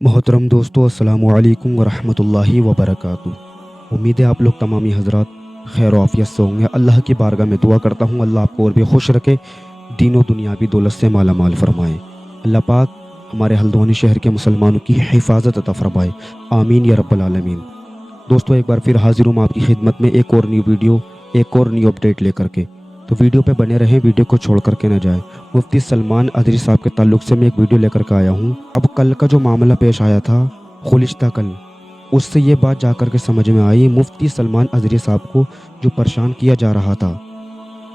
मोहतरम दोस्तों, अस्सलामु अलैकुम वरहमतुल्लाहि वबरकातुहू। उम्मीद है आप लोग तमामी हजरात खैर आफियत से होंगे। अल्लाह की बारगाह में दुआ करता हूँ अल्लाह आपको और भी खुश रखे, दीनों दुनियावी दौलत से माला माल फरमाए। अल्लाह पाक हमारे हल्द्वानी शहर के मुसलमानों की हिफाजत अता फरमाए, आमीन या रब्बल आलमीन। दोस्तों, एक बार फिर हाजिर हूँ आपकी खिदमत में एक और न्यू वीडियो, एक और न्यू अपडेट लेकर के। तो वीडियो पे बने रहें, वीडियो को छोड़ करके न जाए। मुफ्ती सलमान अदरी साहब के ताल्लुक से मैं एक वीडियो लेकर के आया हूँ। अब कल का जो मामला पेश आया था खुलिश्ता कल, उससे ये बात जा कर के समझ में आई मुफ्ती सलमान अदरी साहब को जो परेशान किया जा रहा था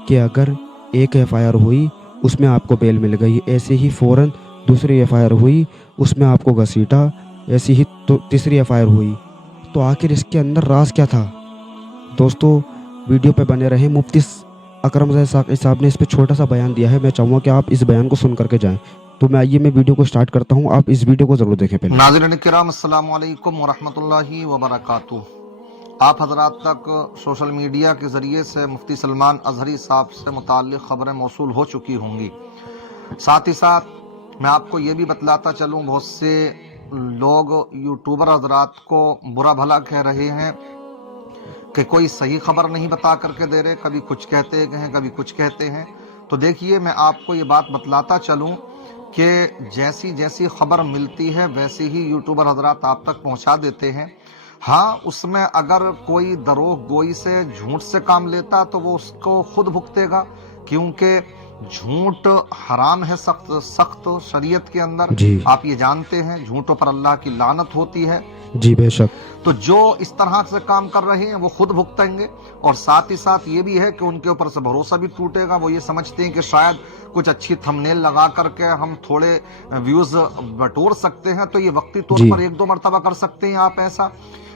कि अगर एक FIR हुई उसमें आपको बेल मिल गई, ऐसे ही फ़ौरन दूसरी FIR हुई उसमें आपको घसीटा, ऐसी ही तो तीसरी FIR हुई। तो आखिर इसके अंदर राज क्या था? दोस्तों, वीडियो पे बने रहें। मुफ्ती अकरम साक़ी साहब ने इस पे छोटा सा बयान दिया है। मैं चाहूँगा कि आप इस बयान को सुन करके जाएं। तो मैं वीडियो को स्टार्ट करता हूँ, आप इस वीडियो को ज़रूर देखें पहले। नाज़रीन किराम, अस्सलामु अलैकुम वरहमतुल्लाहि वबरकातुहू। आप हजरात तक सोशल मीडिया के ज़रिए से मुफ्ती सलमान अज़हरी साहब से मुताल्लिक़ ख़बरें मौसूल हो चुकी होंगी। साथ ही साथ मैं आपको ये भी बतलाता चलूँ, बहुत से लोग यूट्यूबर हजरात को बुरा भला कह रहे हैं कि कोई सही खबर नहीं बता करके दे रहे, कभी कुछ कहते हैं कभी कुछ कहते हैं। तो देखिए, मैं आपको ये बात बतलाता चलूँ कि जैसी जैसी खबर मिलती है वैसे ही यूट्यूबर हजरात आप तक पहुंचा देते हैं। हाँ, उसमें अगर कोई दरोग गोई से झूठ से काम लेता तो वो उसको खुद भुगतेगा, क्योंकि झूठ हराम है सख्त सख्त शरीयत के अंदर। जी आप ये जानते हैं, झूठों पर अल्लाह की लानत होती है। जी बेशक। तो जो इस तरह से काम कर रहे हैं वो खुद भुगतेंगे, और साथ ही साथ ये भी है कि उनके ऊपर से भरोसा भी टूटेगा। वो ये समझते हैं कि शायद कुछ अच्छी थंबनेल लगा करके हम थोड़े व्यूज बटोर सकते हैं, तो ये वक्ती तौर पर एक दो मरतबा कर सकते हैं आप ऐसा।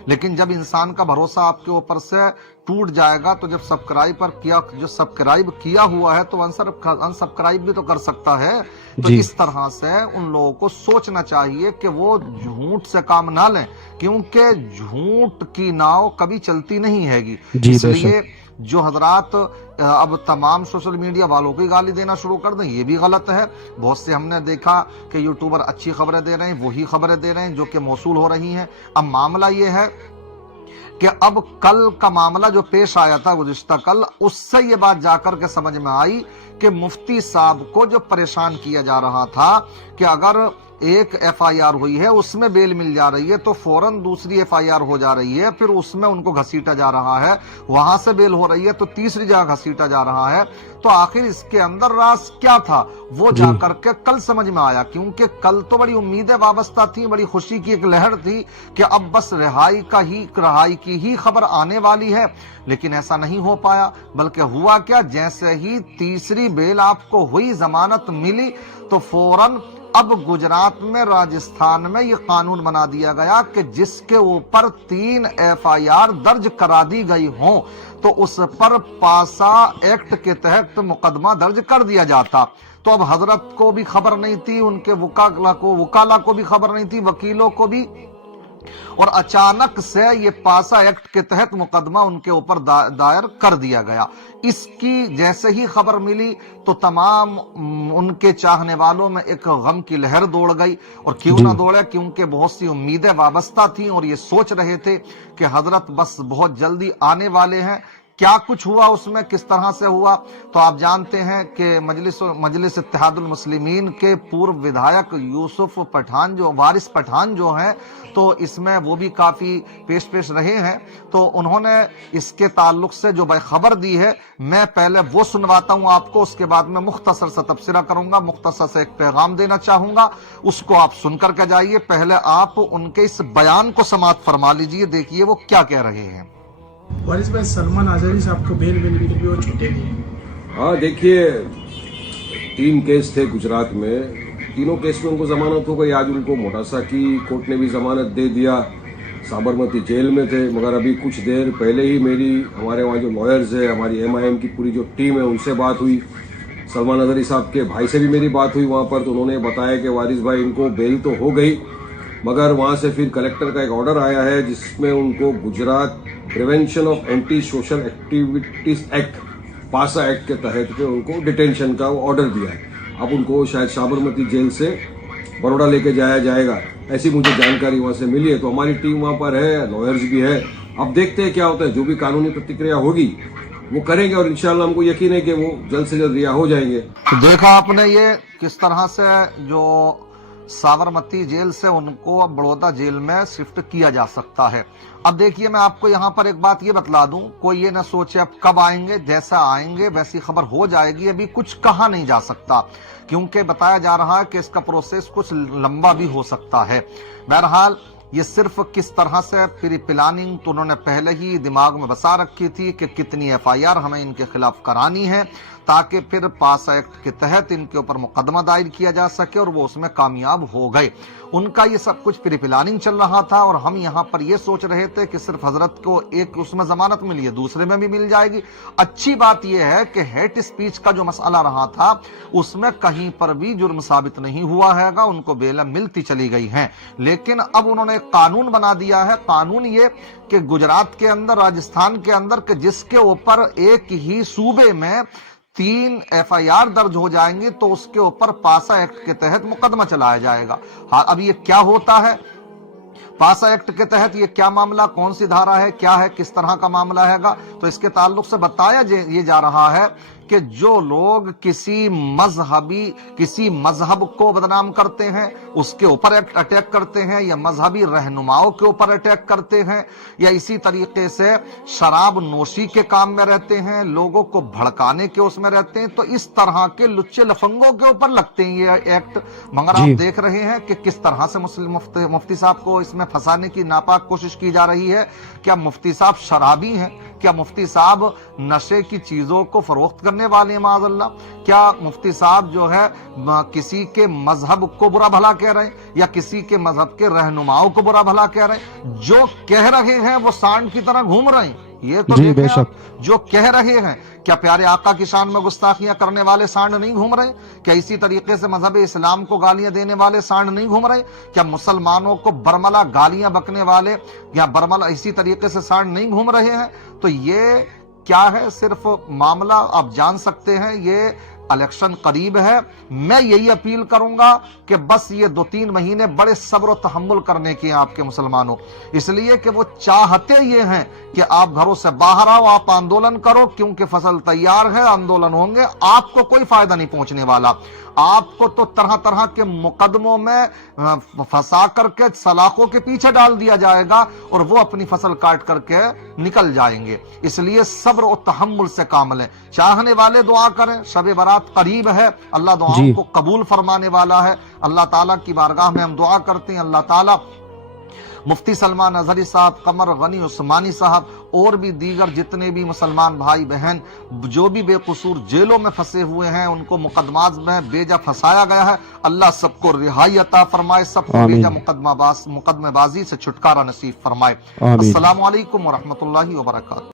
लेकिन जब इंसान का भरोसा आपके ऊपर से टूट जाएगा, तो जब सब्सक्राइब किया हुआ है तो अनसब्सक्राइब भी तो कर सकता है। तो इस तरह से उन लोगों को सोचना चाहिए कि वो झूठ से काम ना लें, क्योंकि झूठ की नाव कभी चलती नहीं हैगी। इसलिए जो हजरात अब तमाम सोशल मीडिया वालों को गाली देना शुरू कर दें, ये भी गलत है। बहुत से हमने देखा कि यूट्यूबर अच्छी खबरें दे रहे हैं, वही खबरें दे रहे हैं जो कि मौसूल हो रही हैं। अब मामला ये है कि अब कल का मामला जो पेश आया था गुज़िश्ता कल, उससे ये बात जाकर के समझ में आई कि मुफ्ती साहब को जो परेशान किया जा रहा था कि अगर एक FIR हुई है उसमें बेल मिल जा रही है तो फौरन दूसरी FIR हो जा रही है, फिर उसमें उनको घसीटा जा रहा है, वहां से बेल हो रही है तो तीसरी जगह घसीटा जा रहा है। तो आखिर इसके अंदर राज क्या था वो जाकर के कल समझ में आया, क्योंकि कल तो बड़ी उम्मीदें वाबस्ता थी, बड़ी खुशी की एक लहर थी कि अब बस रिहाई की ही खबर आने वाली है। लेकिन ऐसा नहीं हो पाया, बल्कि हुआ क्या, जैसे ही तीसरी बेल आपको हुई, जमानत मिली, तो फौरन अब गुजरात में, राजस्थान में ये कानून बना दिया गया कि जिसके ऊपर 3 FIR दर्ज करा दी गई हो तो उस पर पासा एक्ट के तहत मुकदमा दर्ज कर दिया जाता। तो अब हजरत को भी खबर नहीं थी, उनके वकाला को भी खबर नहीं थी, वकीलों को भी, और अचानक से ये पासा एक्ट के तहत मुकदमा उनके ऊपर दायर कर दिया गया। इसकी जैसे ही खबर मिली तो तमाम उनके चाहने वालों में एक गम की लहर दौड़ गई। और क्यों ना दौड़े, क्योंकि बहुत सी उम्मीदें वाबस्ता थी और ये सोच रहे थे कि हजरत बस बहुत जल्दी आने वाले हैं। क्या कुछ हुआ उसमें, किस तरह से हुआ, तो आप जानते हैं कि मजलिस इत्तेहादुल मुस्लिमीन के पूर्व विधायक यूसुफ पठान, जो वारिस पठान जो हैं, तो इसमें वो भी काफी पेश रहे हैं। तो उन्होंने इसके ताल्लुक से जो खबर दी है, मैं पहले वो सुनवाता हूं आपको, उसके बाद में मुख्तसर से तबसरा करूंगा, मुख्तसर से एक पैगाम देना चाहूंगा, उसको आप सुनकर के जाइए। पहले आप उनके इस बयान को समाअत फरमा लीजिए, देखिए वो क्या कह रहे हैं। वारिस भाई, सलमान अज़हरी साहब को बेल मिल गई, वो छूटेगी? हाँ, देखिए 3 केस थे गुजरात में, तीनों केस में उनको जमानत हो गई। आज उनको मोटासा की कोर्ट ने भी जमानत दे दिया, साबरमती जेल में थे। मगर अभी कुछ देर पहले ही हमारे वहाँ जो लॉयर्स है, हमारी MIM की पूरी जो टीम है, उनसे बात हुई। सलमान अज़हरी साहब के भाई से भी मेरी बात हुई वहाँ पर, तो उन्होंने बताया कि वारिस भाई इनको बेल तो हो गई, मगर वहाँ से फिर कलेक्टर का एक ऑर्डर आया है जिसमें उनको Gujarat prevention of anti social activities act, पासा एक्ट के तहत के उनको डिटेंशन का ऑर्डर दिया है। अब उनको शायद साबरमती जेल से बड़ौदा लेके जाया जाएगा। ऐसी मुझे जानकारी वहाँ से मिली है। तो हमारी टीम वहाँ पर है, लॉयर्स भी है। अब देखते हैं क्या होता है, जो भी कानूनी प्रतिक्रिया होगी वो करेंगे और इंशाल्लाह हमको यकीन है कि वो जल्द से जल्द रिहा हो जाएंगे। तो देखा आपने ये किस तरह से जो साबरमती जेल से उनको अब बड़ौदा जेल में शिफ्ट किया जा सकता है। अब देखिए, मैं आपको यहाँ पर एक बात ये बतला दूं, कोई ये ना सोचे अब कब आएंगे, जैसा आएंगे वैसी खबर हो जाएगी। अभी कुछ कहा नहीं जा सकता, क्योंकि बताया जा रहा है कि इसका प्रोसेस कुछ लंबा भी हो सकता है। बहरहाल ये सिर्फ किस तरह से प्री प्लानिंग तो उन्होंने पहले ही दिमाग में बसा रखी थी कि कितनी एफआईआर हमें इनके खिलाफ करानी है, ताकि फिर पास एक्ट के तहत इनके ऊपर मुकदमा दायर किया जा सके, और वो उसमें कामयाब हो गए। उनका ये सब कुछ प्री प्लानिंग चल रहा था, और हम यहाँ पर ये सोच रहे थे कि सिर्फ हजरत को एक उसमें जमानत मिली है, दूसरे में भी मिल जाएगी। अच्छी बात यह है कि हेट स्पीच का जो मसला रहा था उसमें कहीं पर भी जुर्म साबित नहीं हुआ है, उनको बेल मिलती चली गई है। लेकिन अब उन्होंने एक कानून बना दिया है। कानून ये कि गुजरात के अंदर, राजस्थान के अंदर, कि जिसके ऊपर एक ही सूबे में 3 एफआईआर दर्ज हो जाएंगी तो उसके ऊपर पासा एक्ट के तहत मुकदमा चलाया जाएगा। हाँ, अब ये क्या होता है, पासा एक्ट के तहत ये क्या मामला, कौन सी धारा है, क्या है, किस तरह का मामला है, तो इसके ताल्लुक से बताया ये जा रहा है कि जो लोग किसी मजहब को बदनाम करते हैं उसके ऊपर अटैक करते हैं, या मजहबी रहनुमाओं के ऊपर अटैक करते हैं, या इसी तरीके से शराब नोशी के काम में रहते हैं, लोगों को भड़काने के उसमें रहते हैं, तो इस तरह के लुच्चे लफंगों के ऊपर लगते हैं ये एक्ट। मगर आप देख रहे हैं कि किस तरह से मुस्लिम मुफ्ती साहब को इसमें फंसाने की नापाक कोशिश की जा रही है। क्या मुफ्ती साहब शराबी हैं? क्या मुफ्ती साहब नशे की चीजों को फरोख्त करने वाले हैं माज़अल्लाह? क्या मुफ्ती साहब जो है किसी के मजहब को बुरा भला कह रहे हैं, या किसी के मजहब के रहनुमाओं को बुरा भला कह रहे हैं? जो कह रहे हैं वो सांड की तरह घूम रहे हैं। ये तो देखें आप, जो कह रहे हैं, क्या प्यारे आका की शान में गुस्ताखियां करने वाले सांड नहीं घूम रहे? क्या इसी तरीके से मजहब इस्लाम को गालियां देने वाले सांड नहीं घूम रहे? क्या मुसलमानों को बरमला गालियां बकने वाले या बरमला इसी तरीके से सांड नहीं घूम रहे हैं? तो ये क्या है, सिर्फ मामला आप जान सकते हैं, ये इलेक्शन करीब है। मैं यही अपील करूंगा कि बस ये 2-3 महीने बड़े सब्र और तहम्मुल करने की हैं आपके मुसलमानों, इसलिए कि वो चाहते ये हैं कि आप घरों से बाहर आओ, आप आंदोलन करो, क्योंकि फसल तैयार है, आंदोलन होंगे, आपको कोई फायदा नहीं पहुंचने वाला। आपको तो तरह तरह के मुकदमों में फंसा करके सलाखों के पीछे डाल दिया जाएगा, और वो अपनी फसल काट करके निकल जाएंगे। इसलिए सब्र और तहम्मुल से काम लें। चाहने वाले दुआ करें, शब बारात करीब है, अल्लाह दुआओं को कबूल फरमाने वाला है। अल्लाह ताला की बारगाह में हम दुआ करते हैं, अल्लाह ताला मुफ्ती सलमान अजहरी साहब, कमर गनी उस्मानी साहब, और भी दीगर जितने भी मुसलमान भाई बहन जो भी बेकसूर जेलों में फंसे हुए हैं, उनको मुकदमात में बेजा फंसाया गया है, अल्लाह सबको रिहाई अता फरमाए, सबको बेजा मुकदमेबाजी से छुटकारा नसीब फरमाए। अस्सलामु अलैकुम व रहमतुल्लाहि व बरकातहू।